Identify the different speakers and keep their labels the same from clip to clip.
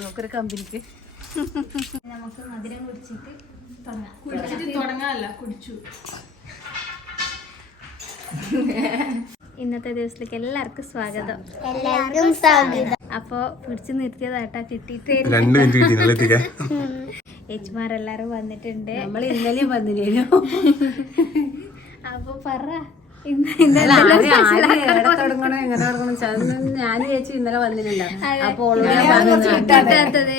Speaker 1: നോക്കൊരു കമ്പനിക്ക്.
Speaker 2: നമുക്ക് മധുരം കുടിച്ചിട്ട് തുടങ്ങാം.
Speaker 3: കുടിച്ചിട്ട് തുടങ്ങാനല്ല കുടിച്ചു.
Speaker 2: ഇന്നത്തെ ദിവസത്തിലേക്ക് എല്ലാവർക്കും സ്വാഗതം.
Speaker 4: എല്ലാവർക്കും സ്വാഗതം.
Speaker 2: അപ്പോൾ പിടിച്ചു നിർത്തിയതാട്ടാ കിട്ടിയിട്ട്
Speaker 5: രണ്ട് മിനിറ്റ് കിട്ടി നല്ല എത്തിക്കാൻ.
Speaker 2: ഏച്ചുമാരെല്ലാരും വന്നിട്ടുണ്ട്.
Speaker 1: നമ്മൾ ഇന്നലെയും വന്നില്ലേനു?
Speaker 2: അപ്പൊ പറ.
Speaker 1: ഞാൻ ചേച്ചി ഇന്നലെ
Speaker 2: കിട്ടാത്തത്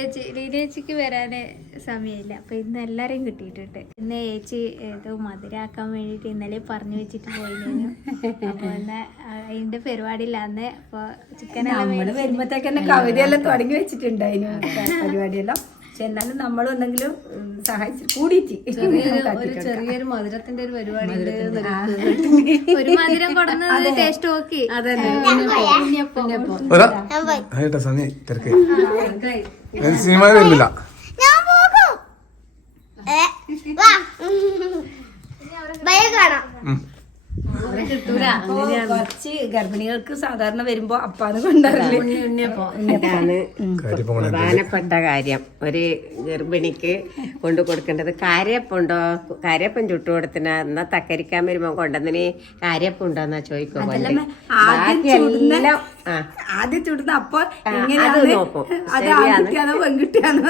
Speaker 2: ചേച്ചിക്ക് വരാന് സമയമില്ല. അപ്പൊ ഇന്ന് എല്ലാരെയും കിട്ടിയിട്ടുണ്ട്. ഇന്ന് ചേച്ചി ഏതോ മധുരാക്കാൻ വേണ്ടിട്ട് ഇന്നലെ പറഞ്ഞു വെച്ചിട്ട് പോയിരുന്നു അപ്പൊ ഇന്ന് അതിന്റെ പരിപാടിയില്ല. അന്ന് അപ്പൊ ചിക്കൻ
Speaker 1: നമ്മൾ വരുമ്പത്തേക്കന്നെ കവിതയെല്ലാം തുടങ്ങി വെച്ചിട്ടുണ്ടായിരുന്നു പരിപാടിയെല്ലാം. പക്ഷെ എന്നാലും നമ്മൾ എന്തെങ്കിലും സഹായിച്ചു കൂടിയിട്ട്
Speaker 3: ഒരു ചെറിയൊരു മധുരത്തിന്റെ ഒരു പരിപാടി
Speaker 5: സിനിമ വരുന്നില്ല
Speaker 4: ഞാൻ
Speaker 1: കുറച്ച് ഗർഭിണികൾക്ക് സാധാരണ വരുമ്പോ അപ്പാന്ന്
Speaker 5: കൊണ്ടുവരൽ.
Speaker 6: പ്രധാനപ്പെട്ട കാര്യം. ഒരു ഗർഭിണിക്ക് കൊണ്ടു കൊടുക്കേണ്ടത് കാര്യപ്പുണ്ടോ കാര്യപ്പം ചുട്ടു കൊടുത്തിന എന്നാ തക്കരിക്കാൻ വരുമ്പോ കൊണ്ടുവന്നിന് കാര്യപ്പുണ്ടോ എന്നാ ചോദിക്കും
Speaker 1: ആദ്യം ചുടുന്ന അപ്പൊ
Speaker 6: അത്.
Speaker 1: ആൺകുട്ടിയാണോ പെൺകുട്ടിയാണോ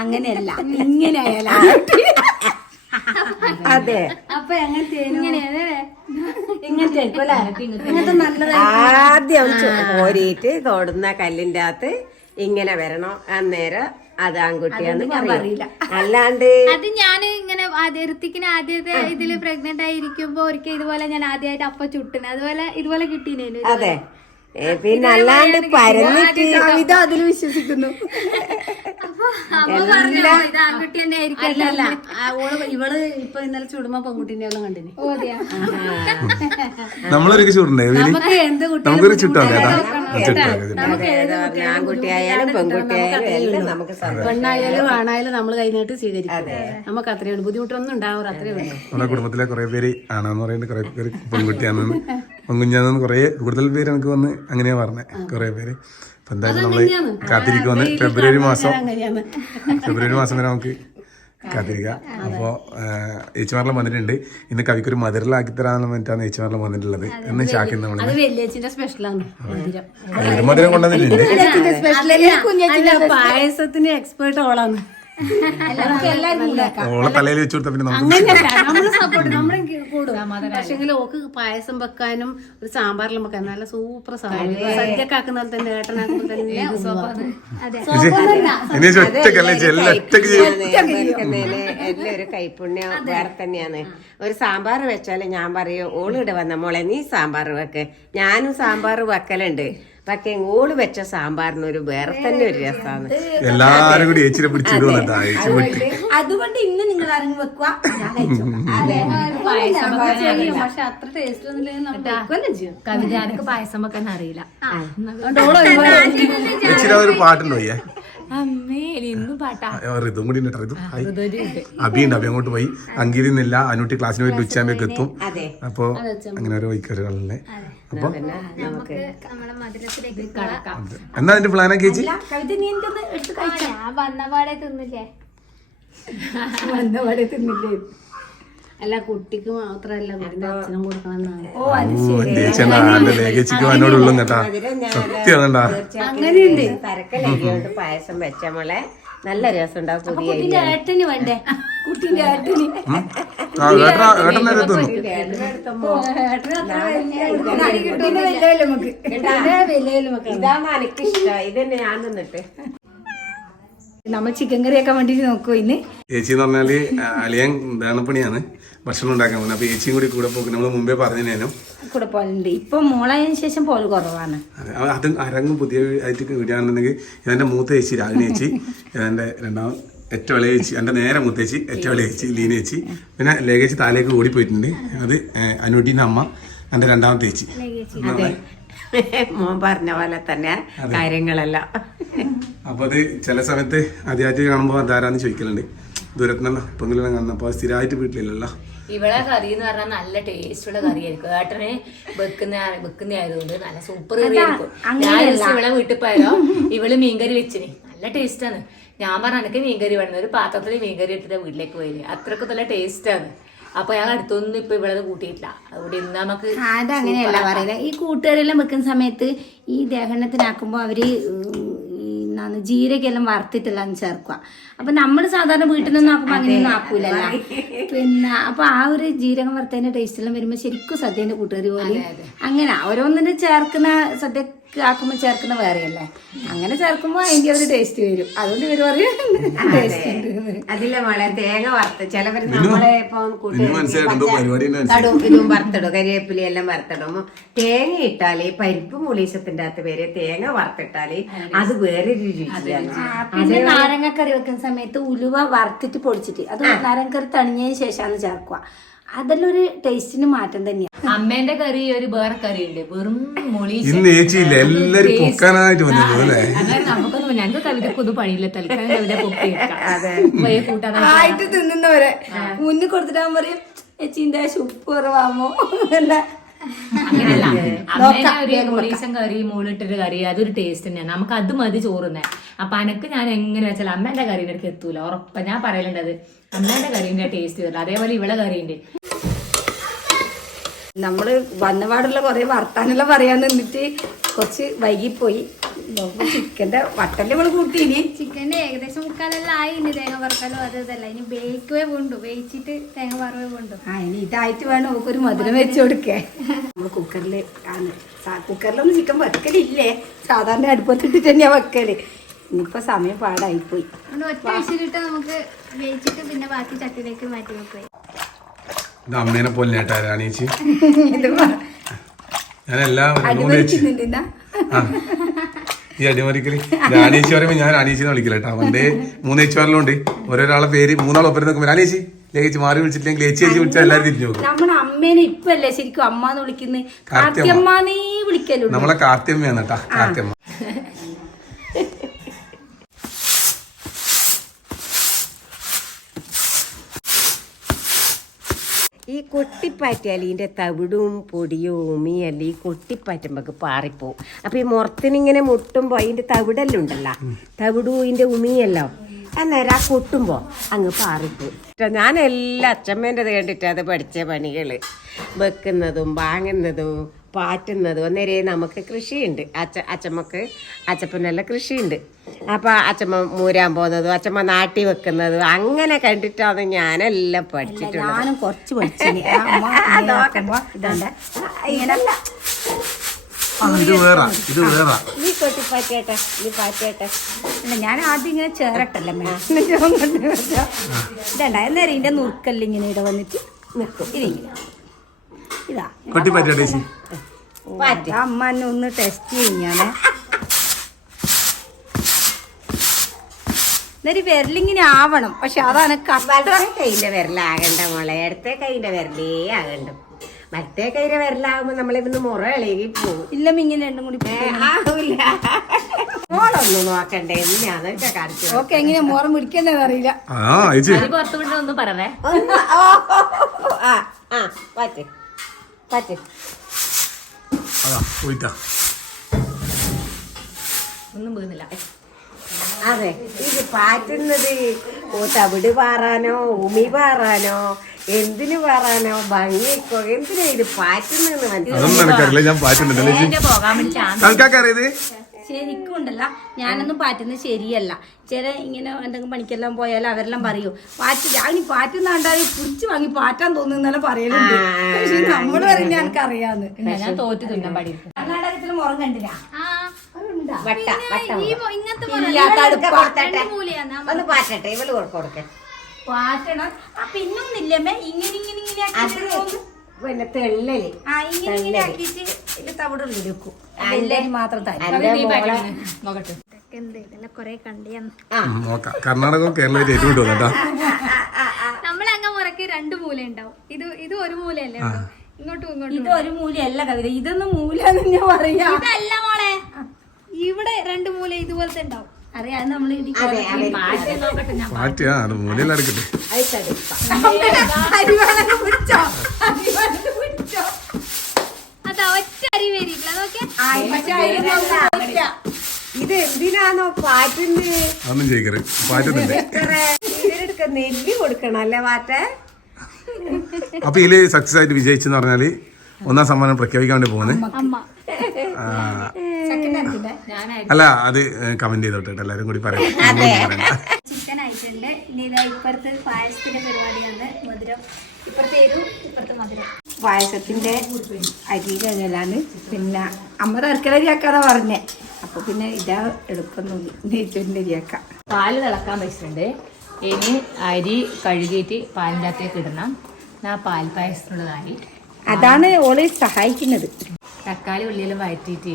Speaker 1: അങ്ങനെയല്ല. ഇങ്ങനെ ആയാലും
Speaker 6: അതെ.
Speaker 1: അപ്പൊ
Speaker 6: ആദ്യം കോരിയിട്ട് തൊടുന്ന കല്ലിന്റെ അകത്ത് ഇങ്ങനെ വരണോ. അന്നേരം അത് ആൺകുട്ടിയാന്ന് പറയില്ല. അല്ലാണ്ട്
Speaker 2: അത് ഞാൻ ഇങ്ങനെ ആദ്യ ഋത്തിക്കിന് ആദ്യത്തെ ഇതിൽ പ്രഗ്നന്റ് ആയിരിക്കുമ്പോ ഒരിക്കൽ ഇതുപോലെ ഞാൻ ആദ്യമായിട്ട് അപ്പ ചുട്ടിന് അതുപോലെ ഇതുപോലെ കിട്ടീനു
Speaker 6: അതെ. പിന്നെ അല്ലാണ്ട് പരന്നിട്ട്
Speaker 1: കവിത അതിൽ വിശ്വസിക്കുന്നു.
Speaker 2: ഇത്
Speaker 1: ഇവൾ ഇപ്പൊ ഇന്നലെ ചുടുമ്പോ പെൺകുട്ടിനെ എല്ലാം കണ്ടിന്.
Speaker 5: നമ്മളൊരു ചൂടുണ്ടേ? നമുക്കൊരു
Speaker 6: ആൺകുട്ടിയായാലും പെൺകുട്ടിയായാലും നമുക്ക് അത്രയാണ്
Speaker 1: പെണ്ണായാലും ആണായാലും നമ്മൾ കൈനീട്ട് സ്വീകരിക്കും. നമുക്ക് അത്രയേ ഉള്ളൂ. ബുദ്ധിമുട്ടൊന്നും ഉണ്ടാവും അത്രയേ ഉള്ളൂ.
Speaker 5: നമ്മുടെ കുടുംബത്തിലെ കുറെ പേര് ആണെന്ന് പറയുന്നത് കുറെ പേര് പെൺകുട്ടിയാണെന്ന്. പെൺകുഞ്ഞാണെന്ന് കുറെ കൂടുതൽ പേര് എനിക്ക് വന്ന് അങ്ങനെയാ പറഞ്ഞത് കുറെ പേര്. അപ്പൊ എന്തായാലും നമ്മൾ കാത്തിരിക്കുമെന്ന് ഫെബ്രുവരി മാസം. ഫെബ്രുവരി മാസം വരെ നമുക്ക് കാത്തിരിക്കാം. അപ്പോൾ ഏച്ചിമാരെല്ലാം വന്നിട്ടുണ്ട്. ഇന്ന് കവിക്കൊരു മധുരലാക്കി തരാനുള്ള വേണ്ടിയിട്ടാണ് ഏച്ചിമാരെല്ലാം വന്നിട്ടുള്ളത്. എന്ന് ഷാക്കിന്ന് നമ്മൾ
Speaker 1: അത് വലിയച്ചിന്റെ സ്പെഷ്യലാണ് മധുരം.
Speaker 5: ഒരു മധുരം കൊണ്ടുവന്നിട്ടുണ്ട്.
Speaker 1: പായസത്തിന് എക്സ്പേർട്ട് ഓളാണ്.
Speaker 5: ഓളെ തലയിൽ വെച്ചു കൊടുത്ത പിന്നെ നമുക്ക്
Speaker 1: അങ്ങനെയല്ല നമ്മൾ സപ്പോർട്ട് നമ്മളെ കൂടും. പക്ഷെങ്കിൽ ഓക്ക് പായസം വെക്കാനും ഒരു സാമ്പാറിലും വെക്കാൻ നല്ല സൂപ്പർ സാധനം. സദ്യക്കാക്കുന്ന പോലെ തന്നെ
Speaker 5: ഒറ്റക്കല്ലേ എല്ലാം ഒറ്റയ്ക്ക് ചെയ്യും
Speaker 6: കൈപ്പുണ്യം വേറെ തന്നെയാണ്. ഒരു സാമ്പാർ വെച്ചാൽ ഞാൻ പറയും ഓളിവിടെ വന്ന. മോളെ നീ സാമ്പാർ വെക്ക്. ഞാനും സാമ്പാർ വെക്കലുണ്ട്. പക്ഷേ ഓൾ വെച്ച സാമ്പാറിന് ഒരു വേറെ തന്നെ ഒരു രസമാണ്
Speaker 5: എല്ലാരും കൂടി ഏച്ചിനെ പിടിച്ചിടും ഏച്ചി
Speaker 1: അതുകൊണ്ട് ഇന്ന് നിങ്ങൾ ഇറങ്ങി വെക്കുക. ഞാൻ
Speaker 3: പക്ഷെ അത്ര ടേസ്റ്റ് ഒന്നും ചെയ്യും.
Speaker 1: കവിത എനിക്ക് പായസം വെക്കാൻ അറിയില്ല.
Speaker 5: ഒരു പാട്ടുണ്ടോ ഏ
Speaker 3: അമ്മേ ഇന്നും പാട്ടാ.
Speaker 5: ഋതും കൂടി അബിയുണ്ട് അബി ഉണ്ട് അബി അങ്ങോട്ട് പോയി. അങ്കിരുന്നില്ല അനുട്ടി ക്ലാസ്സിന് പോയിട്ട് ഉച്ചയാകുമ്പോഴേക്ക് എത്തും. അപ്പോ അങ്ങനെ ഓരോ വൈക്കറുകളല്ലേ അപ്പൊ എന്നാ അതിന്റെ പ്ലാനൊക്കെ ചേച്ചി?
Speaker 2: വന്ന പോലെ തിന്നില്ലേ?
Speaker 1: അല്ല കുട്ടിക്ക് മാത്രല്ല കുട്ടിന്റെ അച്ഛനും കൊടുക്കണം
Speaker 6: അങ്ങനെയുണ്ട്. തരക്കലരിയോണ്ട് പായസം വെച്ച മോളെ. നല്ല രസം ഉണ്ടാവും പുതിയ അരി.
Speaker 1: ഏട്ടന് വേണ്ടേ? കുട്ടിന്റെ ഏട്ടന്. കുട്ടീന്റെ
Speaker 6: ഇതാണ് എനിക്കിഷ്ടം ഇതന്നെ ഞാൻ നിന്നിട്ട്
Speaker 1: നമ്മൾ ചിക്കൻ കറി ആക്കാൻ വേണ്ടിട്ട് നോക്കൂ ഇന്ന്.
Speaker 5: ചേച്ചി എന്ന് പറഞ്ഞാൽ അലിയൻ ദാണപ്പണിയാണ് ഭക്ഷണം ഉണ്ടാക്കാൻ പോകുന്നത് അപ്പൊ ചേച്ചിയും കൂടി കൂടെ പോകും നമ്മൾ മുമ്പേ പറഞ്ഞു
Speaker 1: കൂടെ പോലുണ്ട് ഇപ്പൊ മോളായതിനു ശേഷം പോൽ കുറവാണ്.
Speaker 5: അതെ. അത് ആരെങ്കിലും പുതിയ ആയിട്ട് വീടാണെന്നുണ്ടെങ്കിൽ ഇതെന്റെ മൂത്ത ചേച്ചി രാവിലെ ചേച്ചി ഇതെന്റെ രണ്ടാം ഏറ്റവും ഇളയ ചേച്ചി എന്റെ നേരെ മൂത്ത ചേച്ചി ഏറ്റവും ഇളയ ചേച്ചി ലീന ചേച്ചി. പിന്നെ ലേഖേച്ചി താലേക്ക് ഓടിപ്പോയിട്ടുണ്ട്. അത് അനുട്ടീന്റെ അമ്മ എന്റെ രണ്ടാമത്തെ ചേച്ചി.
Speaker 6: മോൻ പറഞ്ഞ പോലെ തന്നെ കാര്യങ്ങളെല്ലാം.
Speaker 5: അപ്പോൾ അത് ചില സമയത്ത് ആദ്യമായിട്ട് കാണുമ്പോൾ അതാരാന്ന് ചോദിക്കലുണ്ട്. ദൂരത്തുനിന്നുള്ള പെൺകുട്ടികളെ കാണുന്ന. അപ്പോൾ സ്ഥിരമായിട്ട് വീട്ടിലില്ലല്ലോ.
Speaker 3: ഇവിടെ കറി എന്ന് പറഞ്ഞാൽ നല്ല ടേസ്റ്റുള്ള കറിയായിരിക്കും. ഏട്ടന് വെക്കുന്ന വെക്കുന്ന ആയതുകൊണ്ട് നല്ല സൂപ്പർ കറി ആയിരിക്കും ഞാൻ ഇവിടെ വീട്ടിൽ പോയാലോ ഇവൾ മീൻകറി വെച്ചിന്. നല്ല ടേസ്റ്റാണ്. ഞാൻ പറഞ്ഞ എനിക്ക് മീൻകറി വേണം ഒരു പാത്രത്തിൽ മീൻകറി എടുത്തിട്ട് വീട്ടിലേക്ക് പോയില്ലേ അത്രയ്ക്ക് നല്ല ടേസ്റ്റാണ്. അപ്പൊ ഞാൻ അടുത്തൊന്നും ഇപ്പൊ ഇവിടെ കൂട്ടിയിട്ടില്ല. അതുകൊണ്ട് ഇന്ന് നമുക്ക്
Speaker 7: അതങ്ങനെയല്ല പറയുന്നത് ഈ കൂട്ടുകാരെല്ലാം വെക്കുന്ന സമയത്ത് ഈ ദഹനത്തിനാക്കുമ്പോ അവർ ഈ ജീരകെല്ലാം വറുത്തിട്ടെല്ലാം ചേർക്കുക. അപ്പൊ നമ്മൾ സാധാരണ വീട്ടിൽ നിന്ന് ആക്കുമ്പോൾ അങ്ങനെയൊന്നും ആക്കൂലല്ല. പിന്നെ അപ്പൊ ആ ഒരു ജീരകം വറുത്തതിന്റെ ടേസ്റ്റ് എല്ലാം വരുമ്പോൾ ശരിക്കും സദ്യന്റെ കൂട്ടുകാരി പോലെ അങ്ങനെ ഓരോന്നിനും ചേർക്കുന്ന സദ്യക്ക് ആക്കുമ്പോൾ ചേർക്കുന്ന വേറെയല്ലേ? അങ്ങനെ ചേർക്കുമ്പോൾ അതിന്റെ ഒരു ടേസ്റ്റ് വരും. അതുകൊണ്ട് ഇവർ പറയും
Speaker 6: അതില്ല. മോളെ തേങ്ങ വറുത്ത് ചിലവർ നമ്മളെ ഇപ്പം വറുത്തിടും കരിവേപ്പിലി എല്ലാം വറുത്തിടും. തേങ്ങ ഇട്ടാൽ പരിപ്പ് മുളീശത്തിന്റെ അകത്ത് വരെ തേങ്ങ വറുത്തിട്ടാൽ അത്. വേറൊരു രുചിയാണ്.
Speaker 7: പിന്നെ നാരങ്ങക്കറി വെക്കുന്ന സമയത്ത് ഉലുവ വറുത്തിട്ട് പൊടിച്ചിട്ട് അത് നാരങ്ങക്കറി തണിഞ്ഞതിന് ശേഷമാണ് ചേർക്കുക. അതെല്ലാം ഒരു ടേസ്റ്റിന് മാറ്റം തന്നെയാണ്
Speaker 3: അമ്മേന്റെ കറി ഒരു വേറെ കറി ഉണ്ട് വെറും മൊളീശ
Speaker 5: ഇന്ന് ഏച്ചിയില്ല എല്ലാരും പൊക്കാനായിട്ട് വന്നത് അല്ലേ?
Speaker 3: അങ്ങനെ നമുക്കൊന്നും ഞങ്ങൾക്ക് കവിതക്ക് ഒന്നും പണിയില്ല. തൽക്കാലം കവിത പൊക്കി
Speaker 7: കൂട്ടാനായിട്ട് തിന്നുന്നവരെ. മുന്നിൽ കൊടുത്തിട്ടാൻ പറയും ചേച്ചിന്റെ ഉപ്പ് കുറവാമോ? അല്ല
Speaker 3: അങ്ങനെയല്ല. അമ്മേനെ ഒരു മൊളീശൻ കറി മൂളിട്ടൊരു കറി അതൊരു ടേസ്റ്റ് തന്നെയാണ്. നമുക്ക് അത് മതി ചോറുന്നേ അപ്പൊ അനക്ക് ഞാൻ എങ്ങനെ വെച്ചാൽ അമ്മേന്റെ കറീന്റെ അടുത്ത് എത്തൂല. ഉറപ്പ ഞാൻ പറയലുണ്ടത്. അത് അമ്മേന്റെ കറിന്റെ ടേസ്റ്റ് വരില്ല. അതേപോലെ ഇവിടെ കറിയുണ്ട്.
Speaker 7: നമ്മൾ വന്നപാടുള്ള കുറെ വർത്താനെല്ലാം പറയാൻ നിന്നിട്ട് കുറച്ച് വൈകിപ്പോയി. ചിക്കന്റെ വട്ടൽ നമ്മൾ കൂട്ടീനി
Speaker 2: ചിക്കന്റെ ഏകദേശം മുക്കാലെല്ലാം ആയി ഇനി തേങ്ങ വറുക്കലോ അത് ഇതല്ല. ഇനി ബേക്കുവേ പോണ്ടു വേയിച്ചിട്ട് തേങ്ങ വറവേ പോണ്ടു
Speaker 7: ആ ഇനി ഇതായിട്ട് വേണം നമുക്ക് ഒരു മധുരം വെച്ച് കൊടുക്കേ നമ്മൾ കുക്കറിൽ ആണ്. കുക്കറിലൊന്നും ചിക്കൻ വെക്കലില്ലേ? സാധാരണ അടുപ്പത്തിട്ട് തന്നെയാ വെക്കൽ. ഇനിയിപ്പോ സമയം പാടായിപ്പോയി.
Speaker 2: പോയി ഒറ്റ വിസിലിട്ട് നമുക്ക് വേയിച്ചിട്ട് പിന്നെ ബാക്കി ചട്ടിലേക്ക് മാറ്റി വെക്കുക
Speaker 5: ഇത് അമ്മേനെ പോലെ നേട്ടാ രാണീച്ചി ആ. ഈ അടിമറിക്കൽ രാണീച്ചി പറയുമ്പോ ഞാൻ രാണീച്ചിനെ വിളിക്കില്ല കേട്ടോ. അവന്റെ മൂന്ന് ഉണ്ട് ഓരോരാളെ പേര് മൂന്നാളൊപ്പം നോക്കുമ്പോ രാണീച്ചി ലേച്ചി മാറി വിളിച്ചിട്ടില്ലെങ്കിൽ ലേച്ചി ചേച്ചി വിളിച്ചാൽ എല്ലാവരും തിരിഞ്ഞു നോക്കും.
Speaker 7: നമ്മളെ അമ്മേനെ ഇപ്പല്ലേ ശരിക്കും വിളിക്കുന്നത് വിളിക്കലുള്ളൂ.
Speaker 5: നമ്മളെ കാർത്തിയമ്മയാണ് കേട്ടാ കാർത്തിയമ്മ.
Speaker 6: കൊട്ടിപ്പാറ്റിയാൽ അലീന്റെ തവിടും പൊടിയും ഉമിയല്ല ഈ കൊട്ടിപ്പാറ്റുമ്പോൾ പാറിപ്പോവും. അപ്പൊ ഈ മുറത്തിനിങ്ങനെ മുട്ടുമ്പോ അതിന്റെ തവിടെല്ലാം ഉണ്ടല്ലോ തവിടും ഇതിന്റെ ഉമിയല്ലോ അന്നേരം ആ കൊട്ടുമ്പോ അങ്ങ് പാറിപ്പോവും. ഞാൻ എല്ലാ അച്ഛമ്മേന്റെ കണ്ടിട്ട് അത് പഠിച്ച പണികൾ. വെക്കുന്നതും വാങ്ങുന്നതും പാറ്റുന്നതും. നേരെ നമുക്ക് കൃഷിയുണ്ട്. അച്ച അച്ചമ്മക്ക് അച്ചപ്പനെല്ലാം കൃഷിയുണ്ട്. അപ്പോൾ അച്ചമ്മ മൂരാൻ പോകുന്നതും അച്ചമ്മ നാട്ടി വെക്കുന്നതും അങ്ങനെ കണ്ടിട്ടാണ് ഞാനെല്ലാം പഠിച്ചിട്ടുള്ളത്.
Speaker 7: ഞാനും കുറച്ച്
Speaker 5: ഇത് വേറെ ഇത് വേറെ.
Speaker 6: നീ കൊട്ടി നീ
Speaker 7: അല്ല ഞാൻ ആദ്യം ഇങ്ങനെ ചേരട്ടല്ലേ ഇതണ്ട എന്നേരം ഇതിന്റെ നുറുക്കല്ലിങ്ങനെ ഇവിടെ വന്നിട്ട് നിൽക്കും ഇതിങ്ങനെ. ഇതാ
Speaker 5: കൊട്ടി പറ്റാ ചേച്ചി
Speaker 7: അമ്മ എന്നെ ഒന്ന് ടെസ്റ്റ് ചെയ്യാനേ. എന്നൊരു വിരലിങ്ങനെ ആവണം. പക്ഷെ അതാണ്
Speaker 6: വലത്തെ കൈന്റെ വിരലാകണ്ട മോളെ. ഇടത്തെ കൈന്റെ വിരലേ ആകണ്ട. മറ്റേ കൈയുടെ വിരലാകുമ്പോ നമ്മളിന്ന് മുറ ഇളകി പോകും
Speaker 7: ഇല്ല ഇങ്ങനെ രണ്ടും കൂടി
Speaker 6: ആവില്ല മോളൊന്നും നോക്കണ്ടേ. ഞാനൊക്കെ കാണിച്ചു
Speaker 7: ഓക്കെ എങ്ങനെ മോറ പിടിക്കുന്നതെന്ന് അറിയില്ല
Speaker 3: പുറത്തു വിട്ട് ഒന്നും പറവേ
Speaker 6: ആ ആ പറ്റ് പറ്റ്.
Speaker 5: അതാ പോയിട്ടാ.
Speaker 3: ഒന്നും വീണില്ല.
Speaker 6: അതെ ഇത് പാറ്റുന്നത് ഓ തവിട് പാറാനോ ഉമി പാറാനോ എന്തിനു പാറാനോ ഭംഗിക്കോ എന്തിനാ ഇത് പാറ്റുന്നതെന്ന് മനസ്സിലായി?
Speaker 3: പോകാൻ വേണ്ടി
Speaker 7: ശരിക്കും ഉണ്ടല്ല ഞാനൊന്നും പാറ്റുന്നത് ശരിയല്ല. ചില ഇങ്ങനെ എന്തെങ്കിലും പണിക്കെല്ലാം പോയാൽ അവരെല്ലാം പറയൂ പാറ്റ് ഞാൻ പാറ്റുന്ന കണ്ടാൽ പിടിച്ച് വാങ്ങി പാറ്റാൻ തോന്നുന്നെല്ലാം പറയലുണ്ട്. പക്ഷെ നമ്മൾ പറയുന്ന എനിക്കറിയാന്ന്.
Speaker 3: ഞാൻ തോറ്റു തിന്നാൻ പഠിക്കും
Speaker 7: കർണാടകത്തിൽ മുറം കണ്ടില്ല.
Speaker 6: ഒന്ന് പാറ്റട്ടെ ഇവൾ
Speaker 7: പാറ്റണം. ആ പിന്നൊന്നില്ലമ്മേ ഇങ്ങനെ ഇങ്ങനെ ഇങ്ങനെ
Speaker 6: പിന്നെ
Speaker 7: തെള്ളൽ. മാത്രം
Speaker 5: കർണാടകവും കേട്ടോ
Speaker 2: നമ്മളങ്ങ മുറക്ക് രണ്ട് മൂല ഉണ്ടാവും. ഇത് ഇത് ഒരു മൂലയല്ലേ. ഇങ്ങോട്ടും ഇങ്ങോട്ടും
Speaker 7: ഇത് ഒരു മൂലയല്ല കവിത. ഇതൊന്നും മൂലെന്ന് ഞാൻ പറയാ.
Speaker 2: ഇതല്ല മോളെ. ഇവിടെ രണ്ട് മൂല ഇതുപോലത്തെ ഉണ്ടാവും.
Speaker 7: അറിയാം നമ്മൾ
Speaker 5: പാറ്റ് ആ
Speaker 6: ഇത് എന്തിനാണോ പാറ്റുന്നത്
Speaker 5: അതൊന്നും ചെയ്യരുത്. പാറ്റുന്നുണ്ട്
Speaker 6: ഇതിനെടുക്ക നെല്ലി കൊടുക്കണം അല്ലേ പാറ്റ?
Speaker 5: അപ്പൊ ഇതിൽ സക്സസ് ആയിട്ട് വിജയിച്ചെന്ന് പറഞ്ഞാൽ ഒന്നാം സമ്മാനം പ്രഖ്യാപിക്കാൻ വേണ്ടി പോകുന്നത്. അല്ല അത് കമന്റ് ചെയ്തോട്ടെ. എല്ലാരും കൂടി പറയാം.
Speaker 2: ചിക്കൻ ആയിട്ടുണ്ട്. ഇനി ഇതാ ഇപ്പുറത്ത് പായസത്തിന്റെ പരിപാടിയാണ്. മധുരം. ഇപ്പുറത്തെ എരു ഇപ്പുറത്തെ മധുരം.
Speaker 7: പായസത്തിന്റെ അരി കഴിഞ്ഞാലാണ് പിന്നെ അമ്മ തർക്കലരിയാക്കാന്നാ പറഞ്ഞേ. അപ്പൊ പിന്നെ ഇതാ എളുപ്പം തോന്നി നെയ്ച്ചോറിന്റെ അരിയാക്കാം.
Speaker 3: പാൽ തിളക്കാൻ വെച്ചിട്ടുണ്ട്. ഇനി അരി കഴുകിയിട്ട് പാലിന്റെ അകത്തേക്ക് ഇടണം. ആ പാൽ പായസത്തിനുള്ളതായി
Speaker 7: അതാണ് ഓളെ സഹായിക്കുന്നത്.
Speaker 3: തക്കാളി ഉള്ളിയെല്ലാം വഴറ്റിയിട്ട്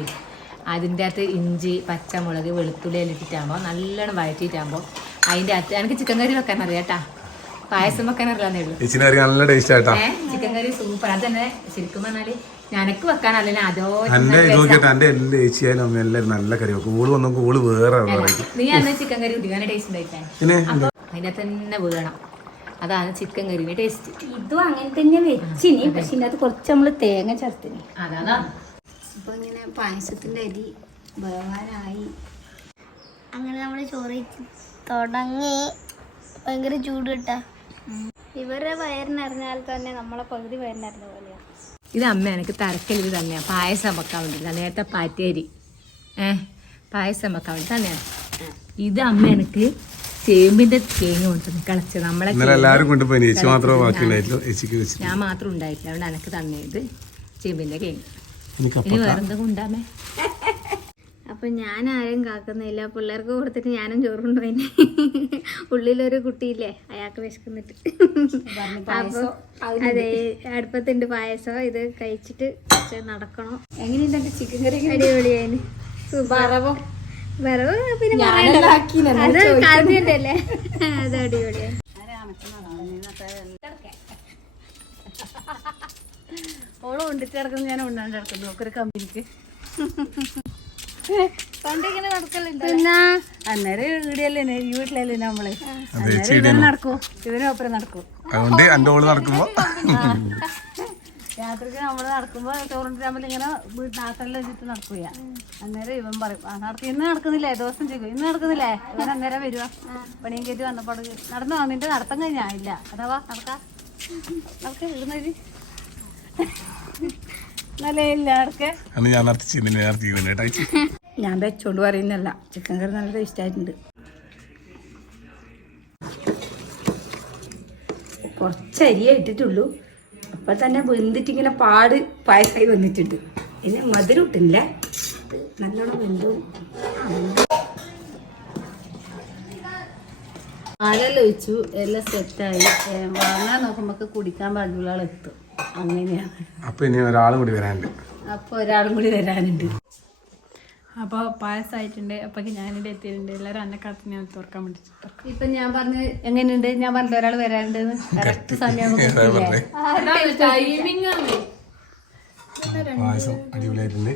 Speaker 3: അതിന്റെ അകത്ത് ഇഞ്ചി പച്ചമുളക് വെളുത്തുള്ളി എല്ലാം ഇട്ടിട്ടാകുമ്പോൾ നല്ലോണം വഴറ്റിയിട്ടാകുമ്പോൾ അതിന്റെ അകത്ത് എനിക്ക് ചിക്കൻ കറി വെക്കാൻ അറിയാട്ടാ പായസം വെക്കാൻ അറിയാന്നേ ഉള്ളൂ
Speaker 5: കറി നല്ല ടേസ്റ്റ് ആയിട്ടാ
Speaker 3: ചിക്കൻ കറി സൂപ്പർ അത് തന്നെ ശരിക്കും പറഞ്ഞാൽ ഞനക്ക് വെക്കാൻ അറിയില്ല. അതോ
Speaker 5: എന്റെ നോക്കിയിട്ട് എന്റെ എല്ലാ ചേച്ചിയായാലും അമ്മ എല്ലാവരും നല്ല കറി വെക്കും. ഓൾ വന്നു ഓൾ വേറെ
Speaker 3: നീ അന്ന് ചിക്കൻ കറി കുട്ടിക്കാനെ ടേസ്റ്റ് ഉണ്ടായിട്ടാ അതിനെ തന്നെ വീണം. അതാണ് ചിക്കൻ കറിന്റെ ടേസ്റ്റ്
Speaker 7: ഇതും അങ്ങനെ തന്നെ വെച്ചിനി പക്ഷെ ഇതിനകത്ത് കുറച്ച് നമ്മൾ തേങ്ങ ചേർത്തിന്.
Speaker 3: അതാണ്?
Speaker 1: അപ്പൊ ഇങ്ങനെ പായസത്തിന്റെ അരി വേവാനായി.
Speaker 4: അങ്ങനെ നമ്മൾ ചോറ് തുടങ്ങി. ഭയങ്കര ചൂട് കിട്ടാ.
Speaker 2: ഇവരുടെ വയറിനറിഞ്ഞാൽ തന്നെ നമ്മളെ പകുതി വയറിനറിഞ്ഞ പോലെയാണ്
Speaker 3: ഇത് അമ്മ എനിക്ക് തരക്കലിത് തന്നെയാണ് പായസം വെക്കാൻ വേണ്ടിയില്ല നേരത്തെ പാറ്റേരി. ഏ പായസം വെക്കാൻ വേണ്ടി തന്നെയാണ് ഇത് അമ്മ എനിക്ക് ചേമ്പിന്റെ തേങ്ങ കൊണ്ടുവന്ന് കളച്ച് നമ്മളെ
Speaker 5: എല്ലാവരും എല്ലാരും കൊണ്ടുപോയി മാത്രമേ ബാക്കിയുണ്ടായിട്ടുള്ളൂ
Speaker 3: ഞാൻ മാത്രം ഉണ്ടായിട്ടില്ല. അതുകൊണ്ട് എനിക്ക് തന്നെ ഇത് ചേമ്പിന്റെ കേങ്ങ്
Speaker 5: എനിക്ക്
Speaker 3: ഇനി വേറെന്തെങ്കിലും ഉണ്ടാമേ
Speaker 2: അപ്പൊ ഞാൻ ആരും കാക്കുന്നില്ല. പിള്ളേർക്ക് കൊടുത്തിട്ട് ഞാനും ചോറുണ്ടോയി ഉള്ളിലൊരു കുട്ടിയില്ലേ? അയാൾക്ക് വിശക്കുന്നിട്ട്. അപ്പൊ അതെ അടുപ്പത്തിന്റെ പായസം. ഇത് കഴിച്ചിട്ട് നടക്കണം.
Speaker 7: എങ്ങനെയുണ്ട് ചിക്കൻ കറി
Speaker 2: അടിപൊളിയായിന്. വറവോ? വറവ് പിന്നെ. അത് കളഞ്ഞല്ലേ അത് അടിപൊളിയാണ്
Speaker 1: ഓളം ഉണ്ടിട്ട് കിടക്കുന്നു ഞാൻ ഉണ്ടാണ്ട് കിടക്കുന്നു നോക്കൊരു കമ്പനിക്ക്. പിന്നെ അന്നേരം ഇവിടെയല്ലേ ഈ വീട്ടിലല്ലേ നമ്മൾ.
Speaker 5: അതെ ചേച്ചി
Speaker 1: ഇവന് നടക്കും. ഇവനൊപ്പരം നടക്കും.
Speaker 5: അതുകൊണ്ട് എന്റെ ഓൾ നടക്കുമ്പോ.
Speaker 1: രാത്രിക്ക് നമ്മൾ നടക്കുമ്പോ ചോറുണ്ടാകുമ്പോൾ ഇങ്ങനെ വീട്ടിനകത്തെല്ലാം വെച്ചിട്ട് നടക്കുക അന്നേരം ഇവൻ പറയും ആ നടത്തി ഇന്ന് നടക്കുന്നില്ലേ? ദിവസം ചെയ്യും ഇന്ന് നടക്കുന്നില്ലേ? ഇവൻ അന്നേരം വരുക. പണിയും കയറ്റി വന്നപ്പോൾ നടന്നു? നിന്റെ നടത്തം കഴിഞ്ഞാ? ഇല്ല. അതാവാ നടക്കാം? നടക്ക് ഇടുന്നൊരു
Speaker 5: അന്ന് ഞാൻ നടത്തി നിന്നെ കേട്ടോ.
Speaker 7: ഞാൻ വെച്ചോണ്ട് പറയുന്നല്ല ചിക്കൻ കറി നല്ല ടേസ്റ്റ് ആയിട്ടുണ്ട്. കുറച്ച് അരിയേ ഇട്ടിട്ടുള്ളൂ. അപ്പൊ തന്നെ വെന്തിട്ട് ഇങ്ങനെ പാട് പായസമായി വന്നിട്ടുണ്ട്. പിന്നെ മധുരം ഇട്ടില്ല നല്ലോണം വെന്തു.
Speaker 1: ആരെല്ലാം ഒഴിച്ചു എല്ലാം സെറ്റായി വാങ്ങാൻ നോക്കുമ്പോ കുടിക്കാൻ പാടുള്ള എത്തും. അങ്ങനെയാണ്.
Speaker 5: അപ്പൊ ഇനി ഒരാളും കൂടി വരാനുണ്ട്.
Speaker 1: അപ്പൊ ഒരാളും കൂടി വരാനുണ്ട്.
Speaker 8: അപ്പോൾ പായസമായിട്ടുണ്ട് അപ്പൊ ഞാനിവിടെ എത്തിയിട്ടുണ്ട്. എല്ലാവരും അന്നക്കാലത്ത് ഞാൻ തുറക്കാൻ വേണ്ടി
Speaker 1: ഇപ്പൊ ഞാൻ പറഞ്ഞ് എങ്ങനെയുണ്ട്? ഞാൻ പറഞ്ഞു ഒരാൾ വരാനുണ്ട് കറക്റ്റ് സമയം
Speaker 5: പായസം അടിപൊളിയായിട്ടുണ്ട്.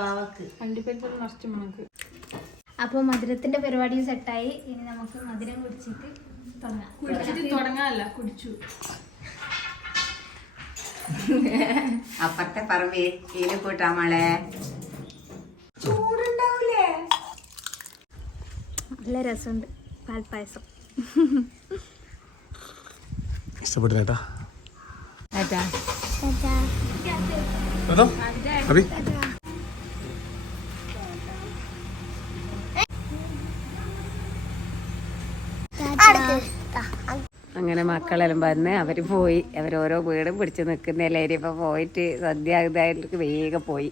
Speaker 1: വാവക്ക്.
Speaker 8: അണ്ടിപ്പരിപ്പ് നിറച്ച് മണക്ക്
Speaker 2: അപ്പോൾ മധുരത്തിന്റെ പരിപാടിയും സെറ്റായി. ഇനി നമുക്ക് മധുരം കുടിച്ചിട്ട് തുടങ്ങാം.
Speaker 8: കുടിച്ചിട്ട് തുടങ്ങാനല്ല കുടിച്ചു.
Speaker 6: അപ്പത്തെ പറമ്പേ ഇതിന് കൂട്ടാ മോളെ. ചൂടുണ്ടാവൂലേ?
Speaker 2: നല്ല രസമുണ്ട്. പാൽപ്പായസം.
Speaker 5: ഇഷ്ടപ്പെട്ടില്ലേട്ടാ?
Speaker 3: ഏട്ടാ
Speaker 5: അതോ. അഭി.
Speaker 6: അങ്ങനെ മക്കളെല്ലാം വന്ന് അവർ പോയി. അവരോരോ വീടും പിടിച്ച് നിൽക്കുന്ന എല്ലാവരും ഇപ്പൊ പോയിട്ട് സദ്യ ഇതായിട്ട് വേഗം പോയി.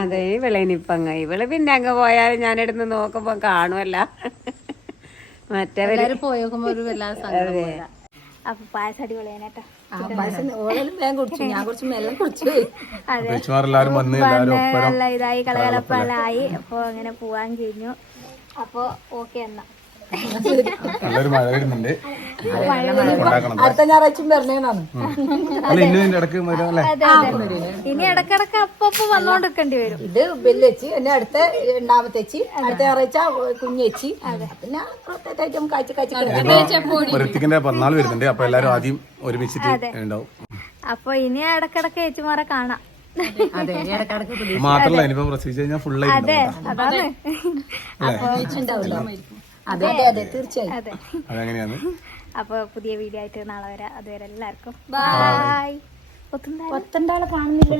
Speaker 6: അതെ ഇവളെനിപ്പങ്ങ ഇവൾ പിന്നെ അങ്ങ് പോയാലും ഞാനിടുന്ന് നോക്കുമ്പോ കാണുമല്ല
Speaker 1: മറ്റേ പോയോക്കുമ്പോ ഒരു.
Speaker 2: അപ്പൊ പായസം അടിപൊളിയാനേട്ടാ നല്ല ഇതായി കളകളപ്പാലായി അപ്പോൾ അങ്ങനെ പോവാൻ കഴിഞ്ഞു. അപ്പൊ ഓക്കെ എന്നാ.
Speaker 5: നല്ലൊരു മഴ വരുന്നുണ്ട്. കൊണ്ടാക്കണം
Speaker 7: അടുത്ത ഞായറാഴ്ചയും വരണേന്നാണ്.
Speaker 5: അല്ല ഇന്നും ഇതിന്റെ ഇടയ്ക്ക് വരും അല്ലേ?
Speaker 2: ഇനി ഇടക്കിടക്ക് അപ്പൊ വന്നോണ്ടിരിക്കേണ്ടി വരും.
Speaker 7: ഇത് ബെല്ലച്ചി എന്നെ അടുത്ത രണ്ടാമത്തേച്ചി അടുത്ത ഞായറാഴ്ച കുഞ്ഞേച്ചി. പിന്നെ പ്രത്യേകിച്ചും കാഴ്ച കാഴ്ച
Speaker 5: ഋത്തിക്കിന്റെ പിറന്നാൾ വരുന്നുണ്ട്. അപ്പൊ എല്ലാരും ആദ്യം ഒരുമിച്ചിട്ട് ഉണ്ടാവും.
Speaker 2: അപ്പൊ ഇനി ഇടക്കിടക്ക് ഏച്ചിമാരെ കാണാം.
Speaker 5: മാത്രല്ല ഇനിയിപ്പം പ്രസവിച്ച് കഴിഞ്ഞാൽ ഫുൾ
Speaker 2: അതെ അതാണ്.
Speaker 7: ഉണ്ടാവല്ലോ അതെ അതെ അതെ തീർച്ചയായും.
Speaker 2: അതെ.
Speaker 5: അതങ്ങനെയാണ്?
Speaker 2: അപ്പൊ പുതിയ വീഡിയോ ആയിട്ട് നാളെ വരാം. അതുവരെ എല്ലാവർക്കും ബൈ ഒത്തുണ്ടായി
Speaker 7: പത്തൊണ്ടാളെ
Speaker 5: കാണുന്നില്ല.